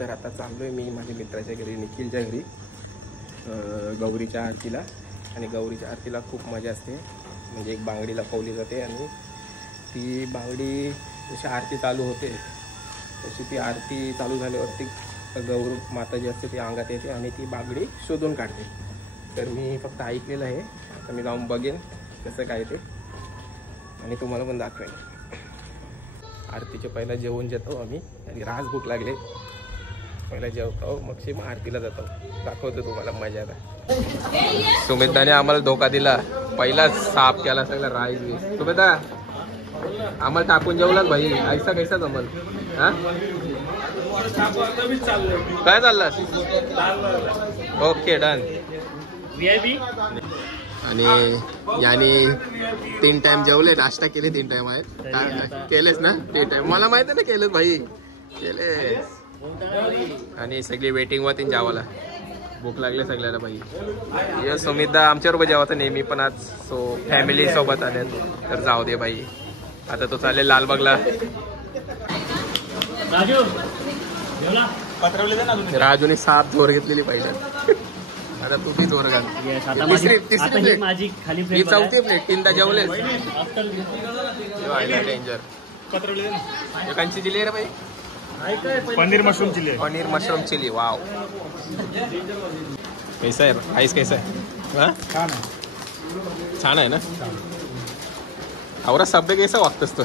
तर आता चाललोय मी माझ्या मित्राच्या घरी, निखिलच्या घरी, गौरीच्या आरतीला. आणि गौरीच्या आरतीला खूप मजा असते. म्हणजे एक बांगडी लपवली जाते आणि ती बांगडी जशी आरती चालू होते तशी ती आरती चालू झाल्यावरती गौर माता जी असते ती अंगात येते आणि ती बांगडी शोधून काढते. तर मी फक्त ऐकलेलं आहे. आता मी जाऊन बघेन कसं काय ते आणि तुम्हाला पण दाखवेन. आरतीच्या पहिला जेवण जेवतो आम्ही आणि राज भूक लागले. पहिला जेवतो मग आरतीला जातो. दाखवतो तुम्हाला मजा. आता सुमिताने आम्हाला धोका दिला. पहिलाच साफ केला सगळं राईस वीस. सुमिता आम्हाला टाकून जेवलाच भाई. ऐसा कैसा जमल? हा काय चाललं? Okay done. आणि याने 3 टाइम जेवले. नाश्ता केले 3 टाइम आहेत. केलेस ना 3 टाइम? मला माहिती ना केलेस भाई. केलेस. आणि सगळी वेटिंग वर 3 जेवायला. भूक लागले सगळ्याला भाई. ये सुमिता आमच्याबरोबर जेवायचं नेहमी पण आज सो फॅमिली सोबत आले तर जाऊ दे भाई. आता तो चालेल लालबागला. राजूने 7 जोर घेतलेली पाहिजे. आता तू बी जोर घाल. तिसरी माझी खाली प्लेट. ही 4थी प्लेट. 3दा जेवले. डेंजर. कांची चिली रे भाई. Paneer mushroom chilli. Paneer mushroom chilli. Wow. कैसा है आइस? कैसा है? छान आहे ना. आवरा शब्द कैसा वागतोस तो?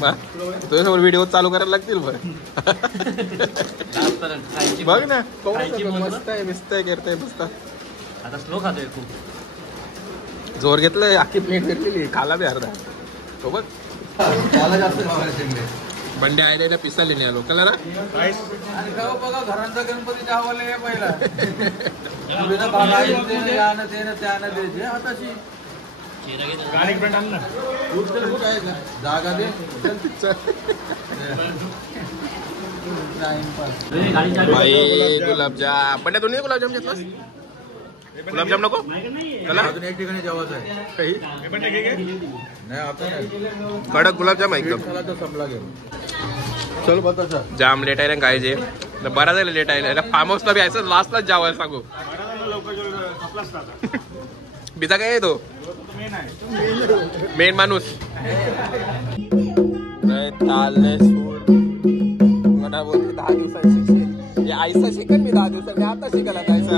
तुझ्यासमोर व्हिडिओ चालू करायला लागतील बरं. बघ ना मस्त आहे. मस्त आहे. करताय मस्त. आता स्लो खातोय खूप. जोर घेतलंय. अख्खी प्लेट घेतलेली. खाला बी अर्धा. तो बघ बंडे आयला ना पिसाले नाही आलो कला. बघा घरांचा गणपती जावाले पहिला जागा दे. भाई गुलाबजाम. बंड्या दोन्ही गुलाबजाम घेतलास? गुलाबजाम नको चला. अजून एक ठिकाणी जेवायचं आहे. नाही आता नाही. कडक गुलाबजाम आहे एकदम. संपला घेऊन चल बता. जाम लेट आहे ना काय जे बरा झालं लेट आहे. फार्म हाऊसला बी यायचं लास्टलाच जेवायला सांगू. बिजा काय येतो मेन माणूस. बोलते 10 दिवसात शिक्षण. आईसा शिकल मी 10 दिवसात. मी आता शिकायला जायचं.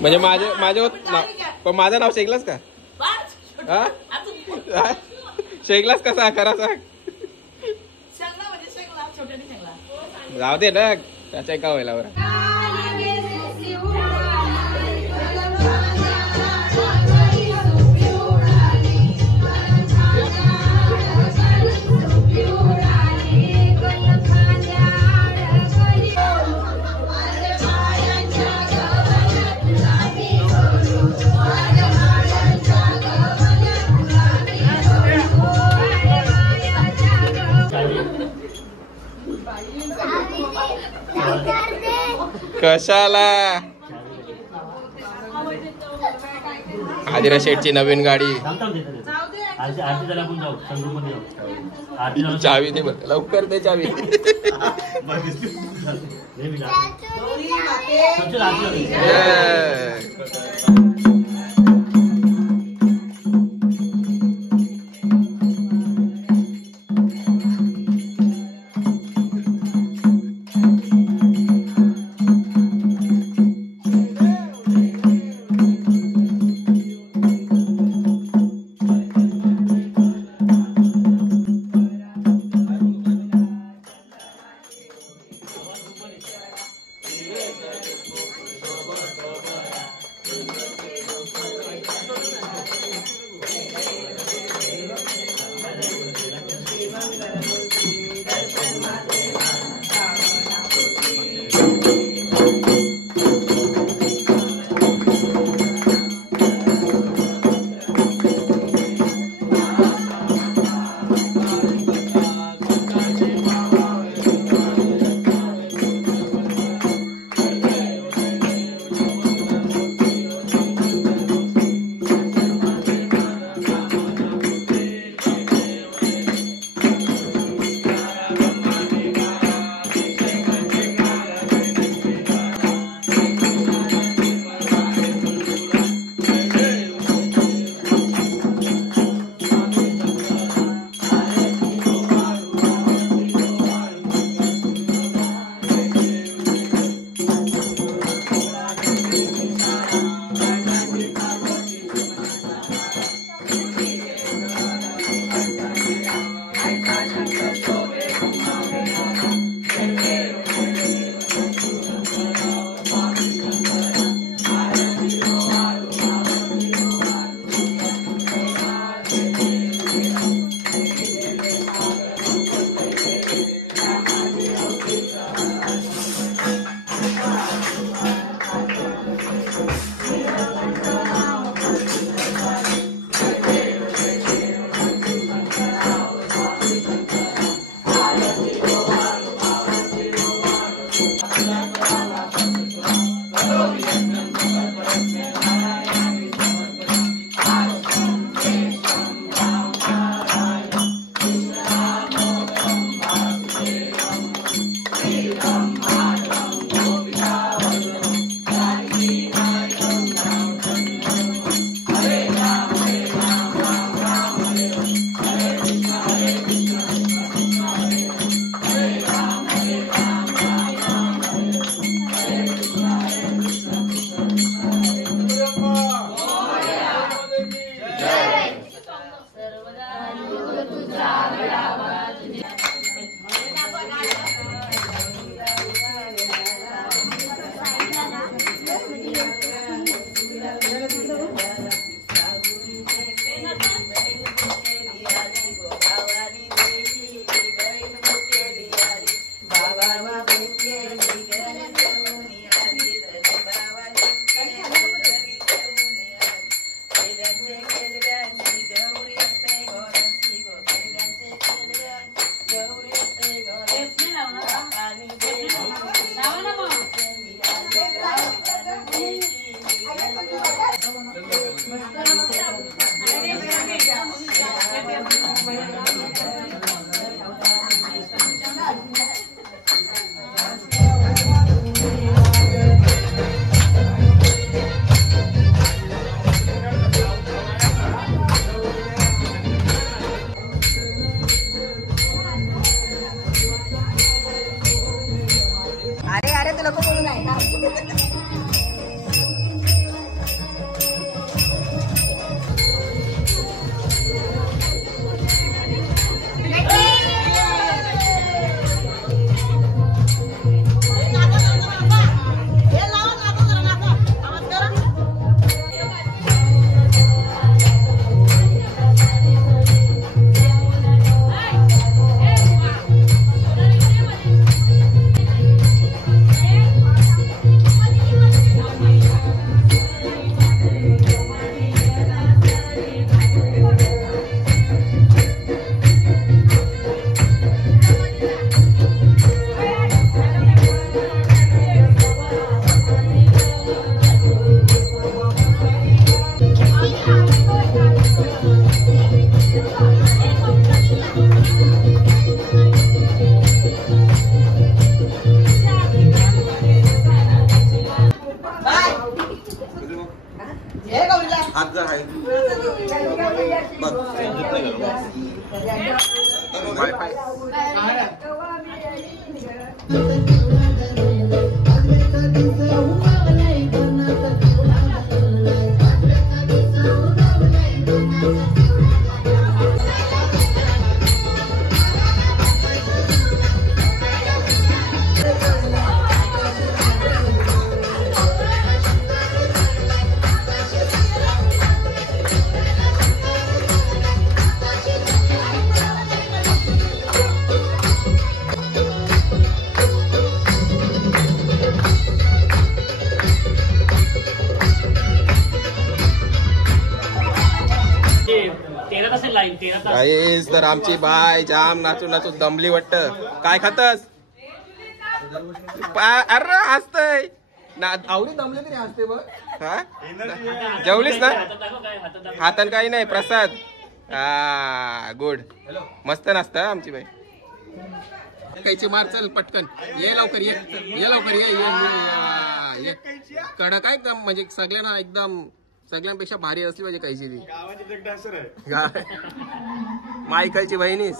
म्हणजे माझ्या पण माझं नाव शेकलास का? शेकलास कसा खरा सांग. जाऊ दे ना त्याच्या का व्हायला बरं. कशाला? आदिरा शेठची नवीन गाडी. चावी दे बरं लवकर. दे चावी. गाईस तर आमची बाय जाम नाचून नाचून दमली वाटत. काय खातस? अरे हसतय ना, आवडी दमले तरी हसते बघ. हा जेवलीस ना? हातान काही नाही, प्रसाद. हा गुड, मस्त नाचत आमची बाई. कैची मार, चल पटकन ये लवकर, ये लवकर, ये कडक आहे एकदम, म्हणजे सगळ्यांना एकदम सगळ्यांपेक्षा भारी असली पाहिजे कैची ती. डान्सर आहे मायकलची बहिणीस.